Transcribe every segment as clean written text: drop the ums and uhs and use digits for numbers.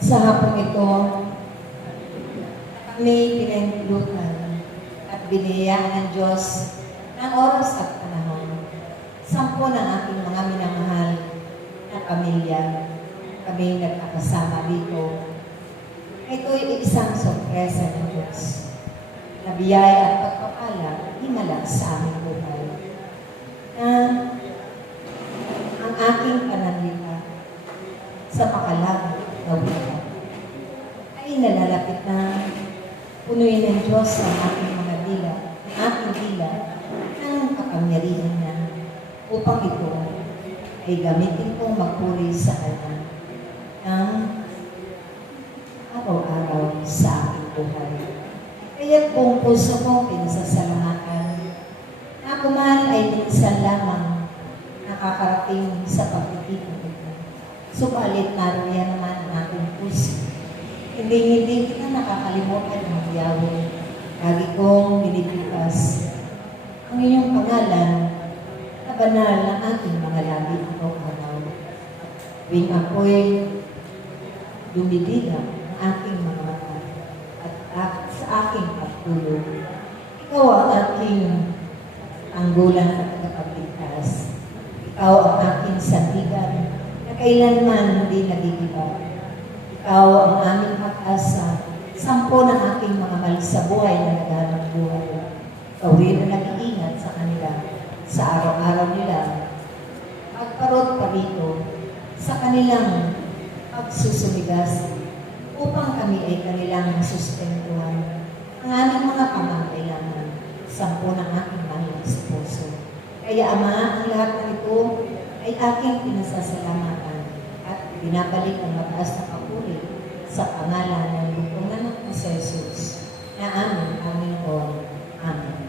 Sa hapong ito, kami pinahintulutan at biniyayaan ng Diyos ng oras at panahon. 10 ng aking mga minamahal na pamilya, kami nagkakasama dito. Ito'y isang sorpresa ng Diyos na biyaya at pagpapala himala sa aming buhay. Ang aking pananalita sa makalagit na wika ay nalalapit na punuin ng Diyos ang aking mga dila, aking dila ng kapangyarihan niya upang ito ay gamitin kong magpuri sa Kanya ng araw-araw sa aking buhay. Kaya't buong puso kong pinasasalamatan na ako man ay minsan lamang nakakarating sa pagtitipon ito. Subalit naroon naman ang ating puso. Hindi kita nakakalimutan ng Yahweh. Lagi kong binibigas ang inyong pangalan na banal na ating mga labi araw-araw. Tuwing ako'y lumibigang ang aking mga mata at sa aking pagtulog. Ikaw ang aking anggulan at tagapagligtas. Ikaw ang aking sandigan na kailanman hindi nagigiba. Ikaw ang aming pag-asa, 10 ng aking mga mali sa buhay na naghanap buhay. Ikaw rin na nag-iingat sa kanila sa araw-araw nila. Pagparot pa rito sa kanilang pagsusumigas upang kami ay kanilang sustentuhan. Ang aming mga pangangailangan, 10 ng aking mahal sa puso. Kaya Ama, ang lahat ng ito ay aking pinasasalamatan at binabalik ang mataas na papuri sa pangalan ng lupong anak na si Jesus na aming Panginoon. Amen.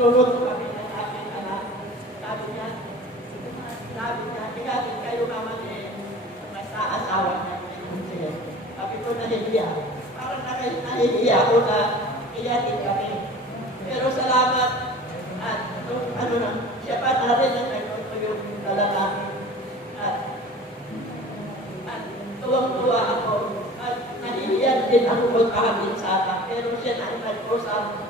Nagulot kami ng aking anak. Sabi niya, tigatin kayo naman sa asawa niya. Sabi ko, nahihiya. Parang nahihiya ako na tigatin kami. Pero salamat at siya pa na rin ang nagluto yung talaga. At tuwang-tuwa ako. At nahihiyan din ako magkahamit sa akin. Pero siya na ang nag-usap.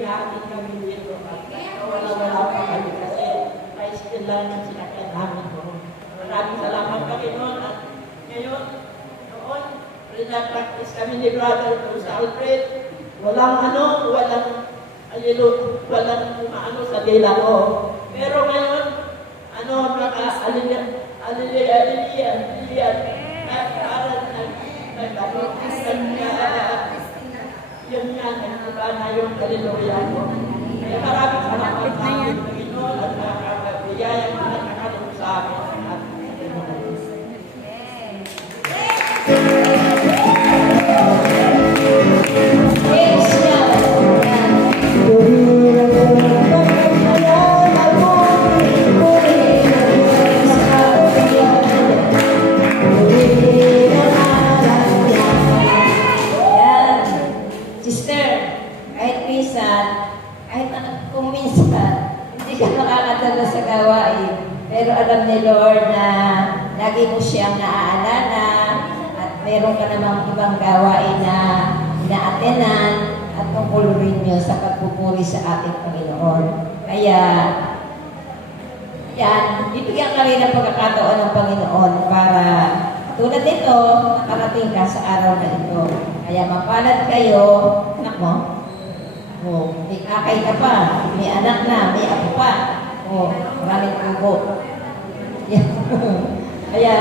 Ihahatid kami dito at wala pa kami kasi tricycle lang ang sinakyan namin doon. Maraming salamat Panginoon at ngayon, noon, practice kami ni Brother sa Alfred. Walang umaano sa dila ko. Pero ngayon, yun nga, nagsiba na yung hallelujah ko. Kaya maraming salamat sa amin, Panginoon, at nakakabiyaya mo at nakalong sa amin. Pero alam ni Lord na lagi mo siyang naaalala at meron ka namang ibang gawain na inaatenan at tungkol rin nyo sa pagpupuri sa ating Panginoon. Kaya, yan, bibigyan ka rin ng pagkakataon ng Panginoon para tulad nito, nakarating ka sa araw na ito. Kaya mapalad kayo, anak mo, may kakay ka pa, may anak na, may apo pa. Maraming tubo. Kaya,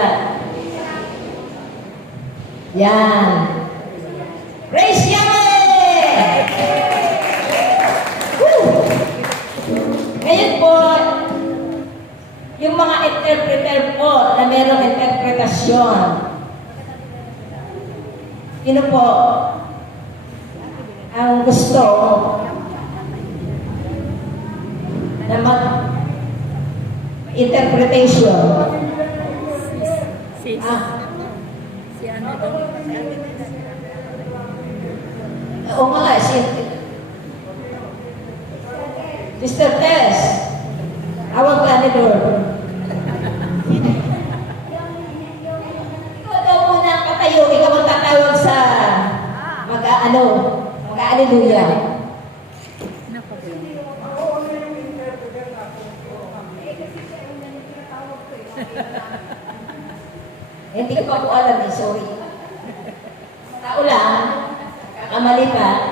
yan. Praise Yahweh! interpretasyon. Sino po ang gusto na mag-interpretation? Si ano daw? Oo nga, Mr. Tess, awag ka ni Lord. Ikaw daw muna patayo, ikaw ang tatawag sa mag-aleluya. Hindi ko pa po alam sorry. Tao lang, kakamali pa.